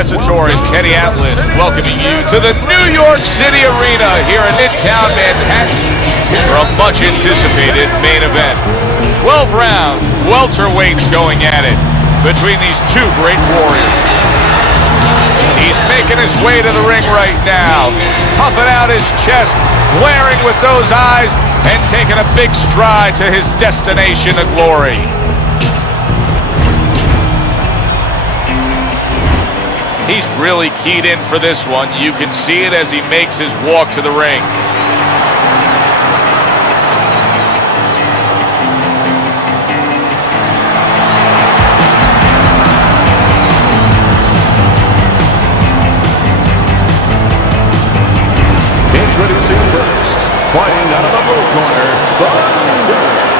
Tessitore and Teddy Atlas welcoming you to the New York City Arena here in Midtown Manhattan for a much anticipated main event. 12 rounds, welterweights going at it between these two great warriors. He's making his way to the ring right now, puffing out his chest, glaring with those eyes, and taking a big stride to his destination of glory. He's really keyed in for this one. You can see it as he makes his walk to the ring. Introducing first, fighting out of the blue corner, Thunder.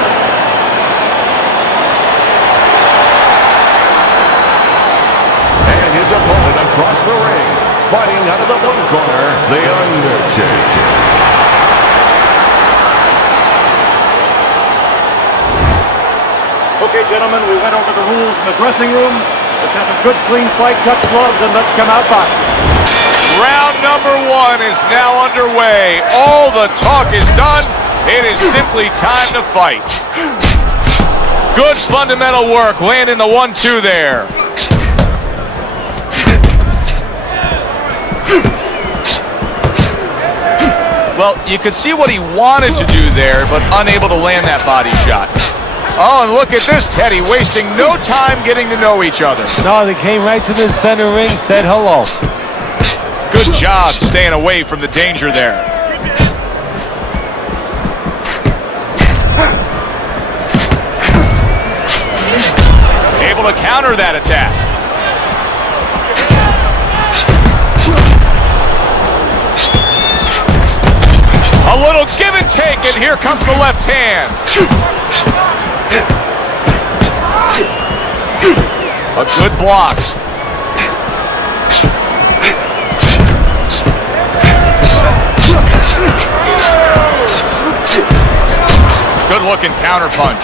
And his opponent across the ring, fighting out of the blue corner, The Undertaker. Okay, gentlemen, we went over the rules in the dressing room. Let's have a good, clean fight, touch gloves, and let's come out boxing. Round number one is now underway. All the talk is done. It is simply time to fight. Good fundamental work, landing the 1-2 there. Well, you could see what he wanted to do there, but unable to land that body shot. Oh, and look at this, Teddy, wasting no time getting to know each other. No, they came right to the center ring, said hello. Good job staying away from the danger there. Able to counter that attack. A little give and take, and here comes the left hand. A good block. Good-looking counterpunch.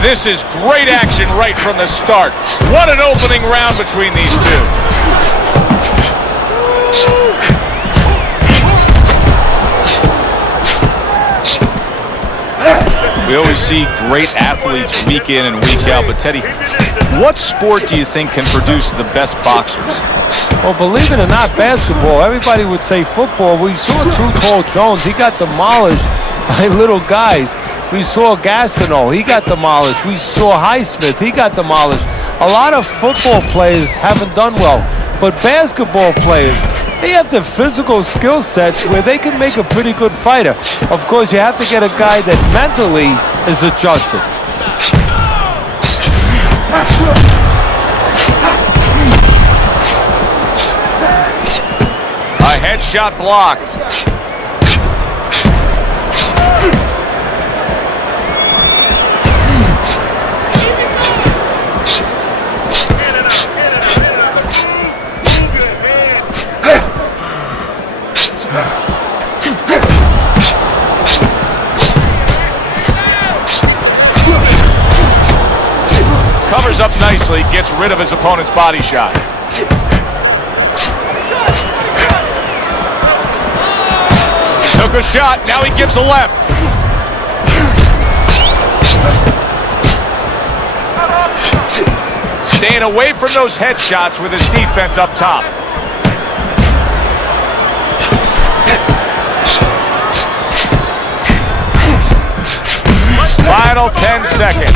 This is great action right from the start. What an opening round between these two. We always see great athletes week in and week out, but Teddy, what sport do you think can produce the best boxers? Well, believe it or not, basketball. Everybody would say football. We saw Too Tall Jones. He got demolished by little guys. We saw Gastineau. He got demolished. We saw Highsmith. He got demolished. A lot of football players haven't done well, but basketball players, they have the physical skill sets where they can make a pretty good fighter. Of course, you have to get a guy that mentally is adjusted. A headshot blocked. Covers up nicely, gets rid of his opponent's body shot. Took a shot, now he gives a left. Staying away from those headshots with his defense up top. Final 10 seconds.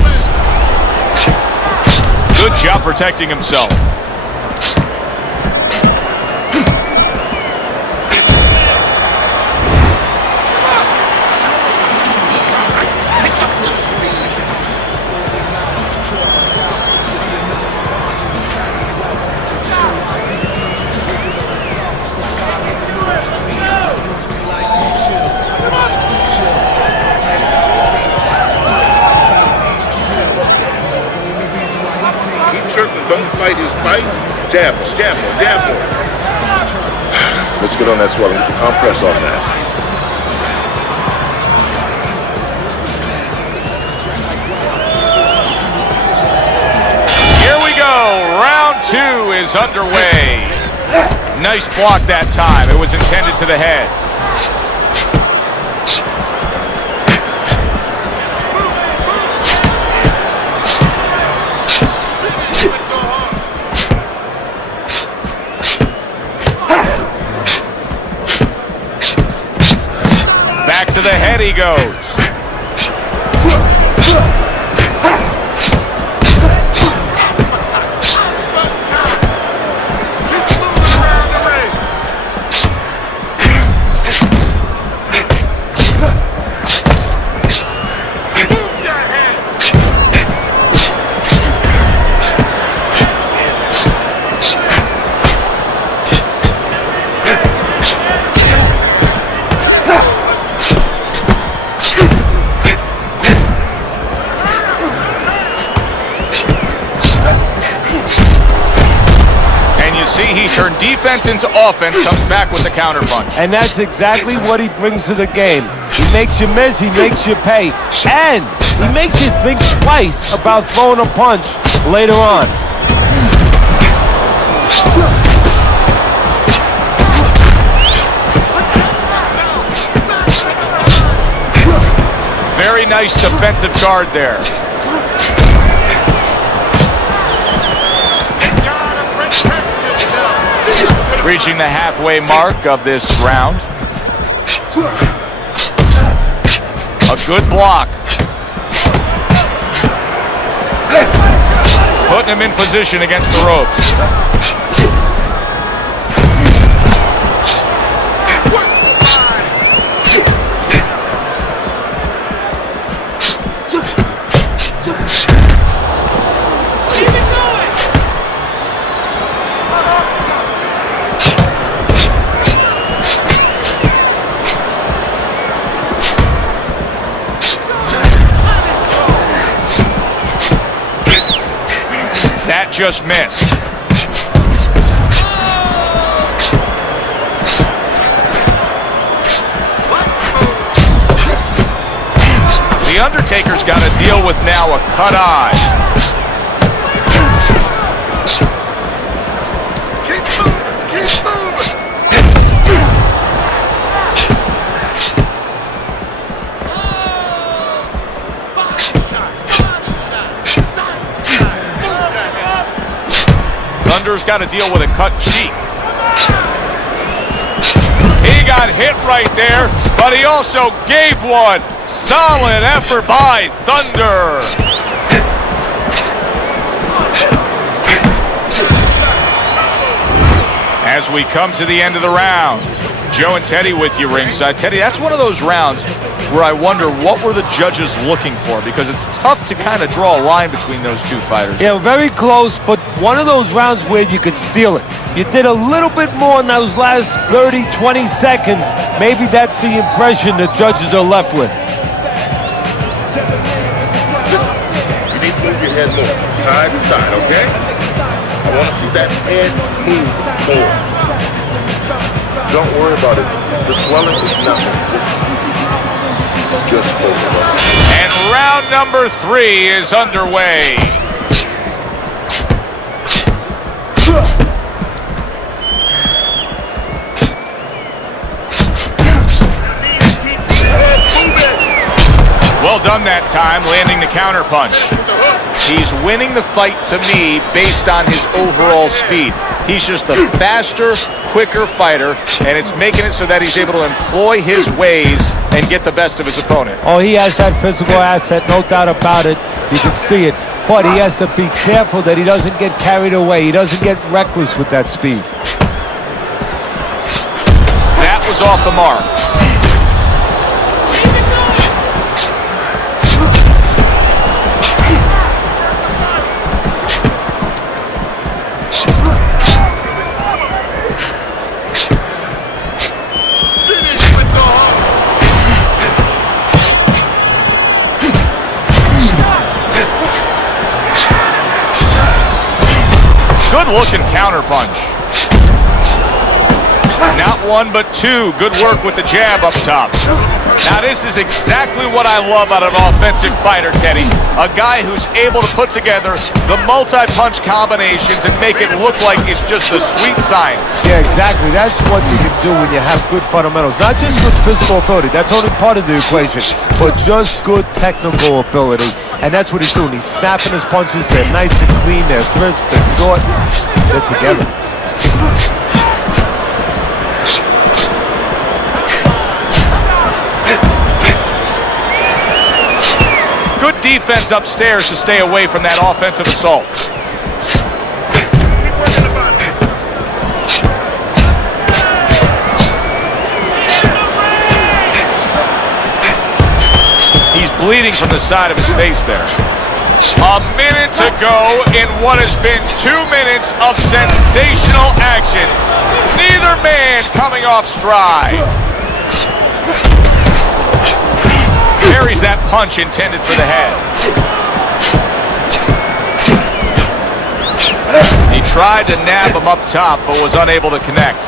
Good job protecting himself. Don't fight his fight. Jab, jab, jab. Let's get on that swallow. Get the compress on that. Here we go. go. Round 2 is underway. Nice block that time. It was intended to the head. Back to the head he goes. Turn defense into offense, comes back with the counterpunch. And that's exactly what he brings to the game. He makes you miss, he makes you pay, and he makes you think twice about throwing a punch later on. Very nice defensive guard there. Reaching the halfway mark of this round. A good block. Putting him in position against the ropes. That just missed. The Undertaker's got to deal with now a cut eye. Thunder's got to deal with a cut cheek. He got hit right there, but he also gave one. Solid effort by Thunder. As we come to the end of the round, Joe and Teddy with you ringside. Teddy, that's one of those rounds where I wonder what were the judges looking for, because it's tough to kind of draw a line between those two fighters. Yeah, very close, but one of those rounds where you could steal it. You did a little bit more in those last 30, 20 seconds. Maybe that's the impression the judges are left with. You need to move your head more, side to side, okay? I want to see that head move more. Don't worry about it. The swelling is nothing. Just focus. And round number 3 is underway. Well done that time, landing the counterpunch. He's winning the fight to me based on his overall speed. He's just a faster, quicker fighter, and it's making it so that he's able to employ his ways and get the best of his opponent. Oh, he has that physical asset, no doubt about it. You can see it. But he has to be careful that he doesn't get carried away. He doesn't get reckless with that speed. That was off the mark. Good looking counterpunch. Not one, but two. Good work with the jab up top. Now, this is exactly what I love out of an offensive fighter, Teddy. A guy who's able to put together the multi-punch combinations and make it look like it's just a sweet science. Yeah, exactly. That's what you can do when you have good fundamentals. Not just good physical ability. That's only part of the equation. But just good technical ability. And that's what he's doing. He's snapping his punches. They're nice and clean. They're crisp. They're short. They're together. Good defense upstairs to stay away from that offensive assault. Keep working the body. He's bleeding from the side of his face there. A minute to go in what has been 2 minutes of sensational action. Neither man coming off stride. Carries that punch intended for the head. He tried to nab him up top, but was unable to connect.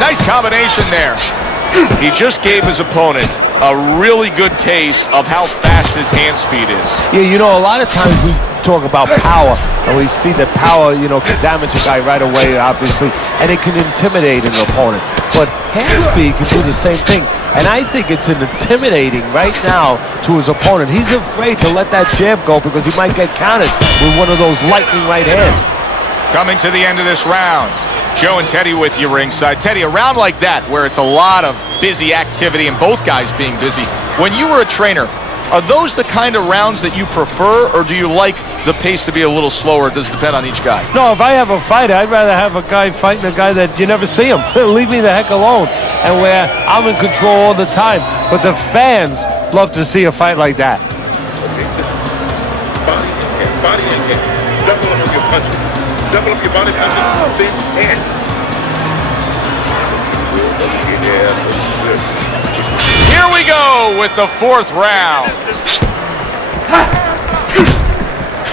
Nice combination there. He just gave his opponent a really good taste of how fast his hand speed is. Yeah, you know, a lot of times we talk about power, and we see that power, you know, can damage a guy right away, obviously, and it can intimidate an opponent. But hand speed can do the same thing, and I think it's intimidating right now to his opponent. He's afraid to let that jab go because he might get countered with one of those lightning right hands. Coming to the end of this round, Joe and Teddy with you ringside. Teddy, a round like that where it's a lot of busy activity and both guys being busy, when you were a trainer, are those the kind of rounds that you prefer, or do you like the pace to be a little slower? Does it depend on each guy? No, if I have a fight, I'd rather have a guy fighting a guy that you never see him. Leave me the heck alone. And where I'm in control all the time. But the fans love to see a fight like that. Okay, listen. Body and head, body and head. Double up on your punches. Double up your body punches, then head. Here we go with the fourth round.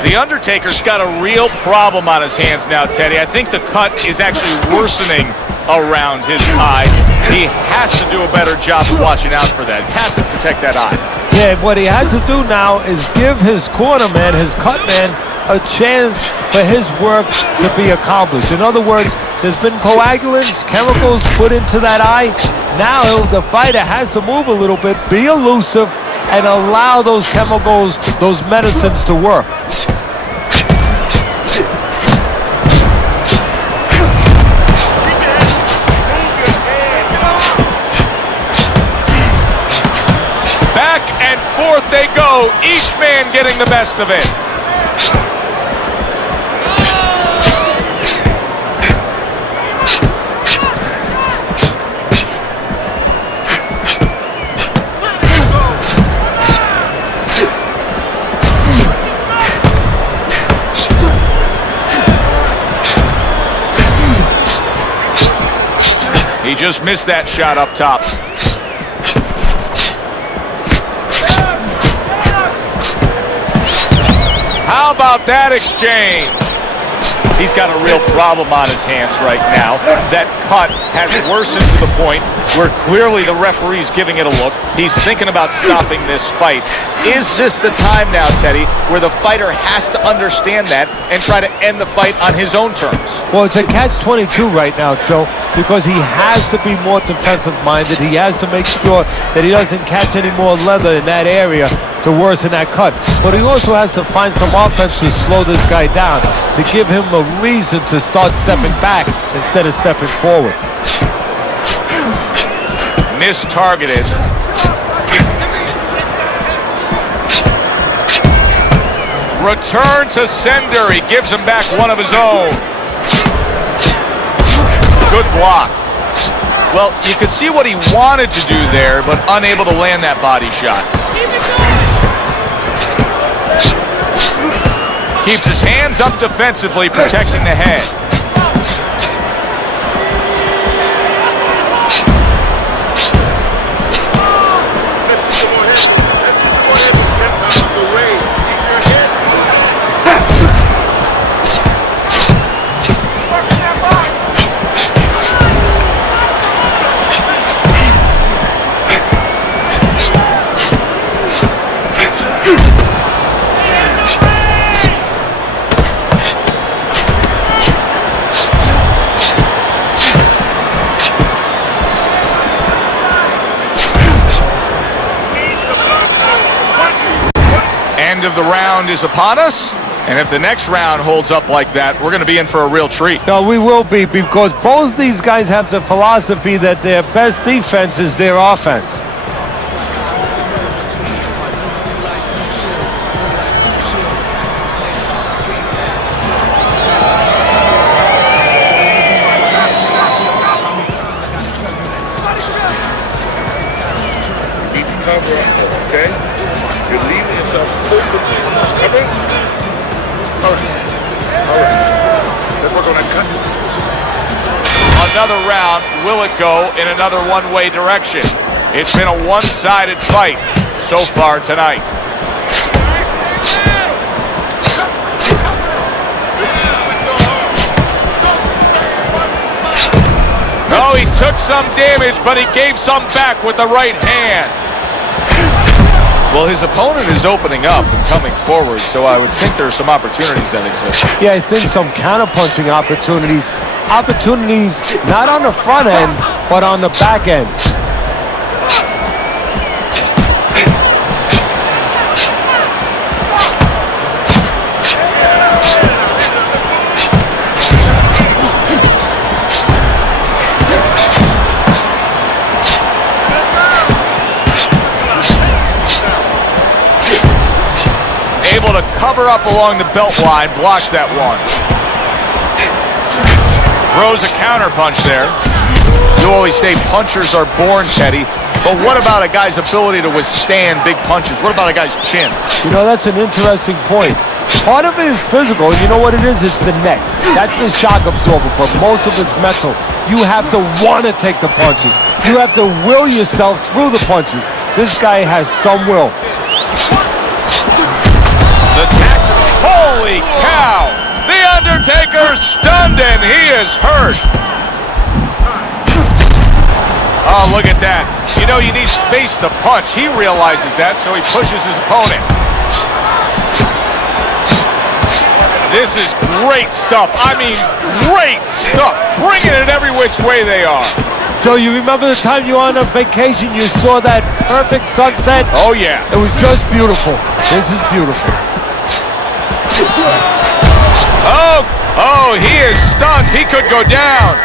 The Undertaker's got a real problem on his hands now, Teddy. I think the cut is actually worsening around his eye. He has to do a better job of watching out for that. He has to protect that eye. Yeah, what he has to do now is give his corner man, his cut man, a chance for his work to be accomplished. In other words, there's been coagulants, chemicals put into that eye. Now the fighter has to move a little bit, be elusive, and allow those chemicals, those medicines to work. Back and forth they go, each man getting the best of it. He just missed that shot up top. How about that exchange? He's got a real problem on his hands right now. That cut has worsened to the point where clearly the referee's giving it a look. He's thinking about stopping this fight. Is this the time now, Teddy, where the fighter has to understand that and try to end the fight on his own terms? Well, it's a catch-22 right now, Joe, because he has to be more defensive-minded. He has to make sure that he doesn't catch any more leather in that area to worsen that cut. But he also has to find some offense to slow this guy down, to give him a reason to start stepping back instead of stepping forward. Mistargeted. Return to sender. He gives him back one of his own. Good block. Well, you could see what he wanted to do there, but unable to land that body shot. Keeps his hands up defensively, protecting the head. end of the round is upon us. And if the next round holds up like that, we're going to be in for a real treat. No, we will be, because both these guys have the philosophy that their best defense is their offense. You need to cover up more, okay? You're leaving yourself open. Cover. All right. Let's work on that cut. Another round, will it go in another one-way direction? It's been a one-sided fight so far tonight. No, he took some damage, but he gave some back with the right hand. Well, his opponent is opening up and coming forward, so I would think there are some opportunities that exist. Yeah, I think some counterpunching opportunities. Opportunities not on the front end, but on the back end. Able to cover up along the belt line, blocks that one. Throws a counter punch there. You always say punchers are born, Teddy, but what about a guy's ability to withstand big punches? What about a guy's chin? You know, that's an interesting point. Part of it is physical. You know what it is? It's the neck. That's the shock absorber, but most of it's mental. You have to want to take the punches. You have to will yourself through the punches. This guy has some will. The tactical. Holy cow! The Undertaker stunned and he is hurt. Oh, look at that. You know, you need space to punch. He realizes that, so he pushes his opponent. This is great stuff. I mean, great stuff. Bringing it every which way they are. So you remember the time you were on a vacation, you saw that perfect sunset? Oh, yeah. It was just beautiful. This is beautiful. Oh, he is stunned. He could go down.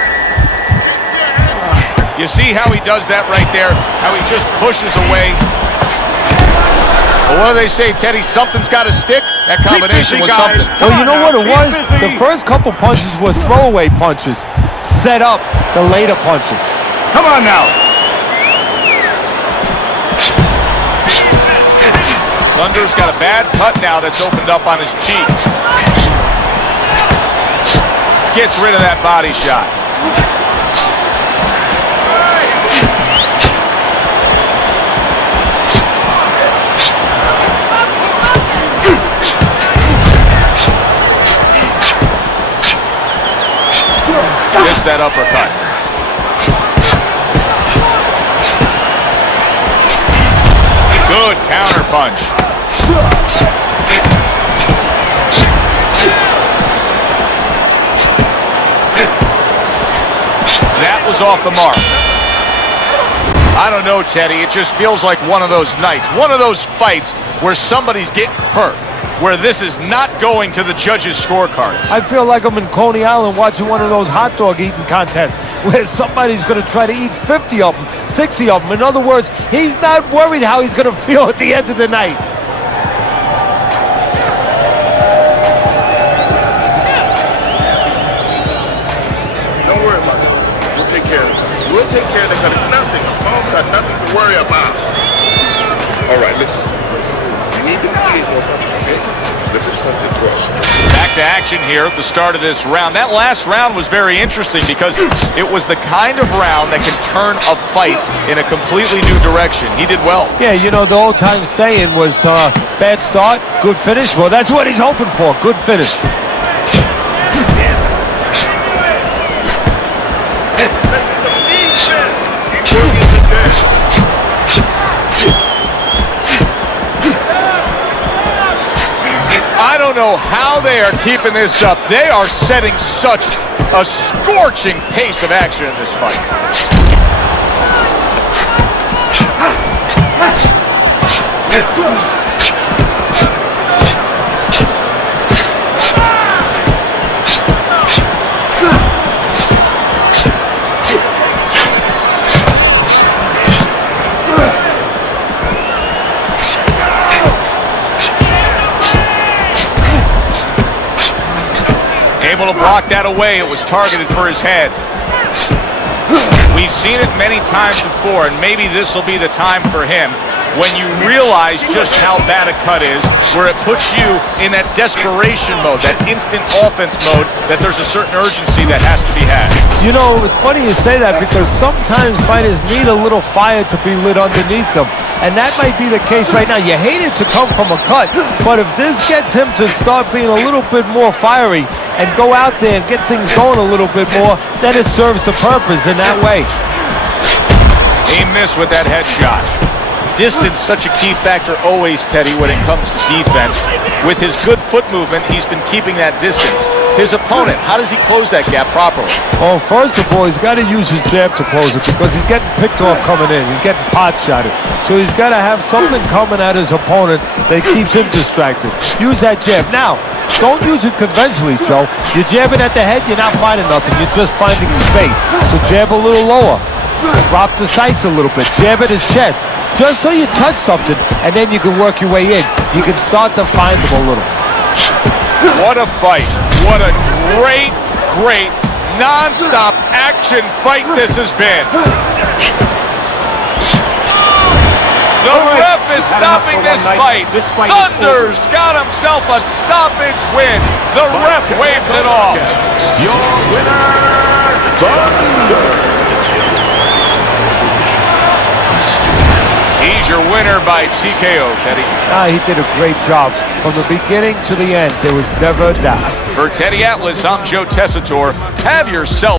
You see how he does that right there? How he just pushes away. Well, what do they say, Teddy? Something's got to stick. That combination was something. Well, you know what it was? The first couple punches were throwaway punches. Set up the later punches. Come on now. Thunder's got a bad cut now that's opened up on his cheek. Gets rid of that body shot. Missed that uppercut. Good counter punch. That was off the mark. I don't know, Teddy. It just feels like one of those nights, one of those fights where somebody's getting hurt, where this is not going to the judges' scorecards. I feel like I'm in Coney Island watching one of those hot dog eating contests where somebody's going to try to eat 50 of them, 60 of them. In other words, he's not worried how he's going to feel at the end of the night. Don't worry about it. We'll take care of it. We'll take care of it because it's nothing. Smoke's got nothing to worry about. All right, listen. You need to create more punches, okay? Slip this punch and throw. Back to action here at the start of this round. That last round was very interesting because it was the kind of round that can turn a fight in a completely new direction. He did well. Yeah, you know, the old time saying was bad start, good finish. Well, that's what he's hoping for, good finish. I don't know how they are keeping this up. They are setting such a scorching pace of action in this fight. able to block that away. It was targeted for his head. We've seen it many times before, and maybe this will be the time for him when you realize just how bad a cut is, where it puts you in that desperation mode, that instant offense mode, that there's a certain urgency that has to be had. You know, it's funny you say that because sometimes fighters need a little fire to be lit underneath them. And that might be the case right now. You hate it to come from a cut, but if this gets him to start being a little bit more fiery and go out there and get things going a little bit more, then it serves the purpose in that way. He missed with that headshot. Distance such a key factor always, Teddy, when it comes to defense. With his good foot movement, he's been keeping that distance. His opponent, how does he close that gap properly? Well, first of all, he's got to use his jab to close it because he's getting picked off coming in. He's getting pot shotted. So he's got to have something coming at his opponent that keeps him distracted. Use that jab. Now, don't use it conventionally, Joe. You're jabbing at the head, you're not finding nothing. You're just finding space. So jab a little lower. Drop the sights a little bit. Jab at his chest. Just so you touch something, and then you can work your way in. You can start to find them a little. What a fight. What a great, great, non-stop action fight this has been. The ref is stopping this fight. Thunder's got himself a stoppage win. The ref waves it off. Your winner, Thunder. He's your winner by TKO, Teddy. He did a great job. From the beginning to the end, there was never a doubt. For Teddy Atlas, I'm Joe Tessitore. Have yourself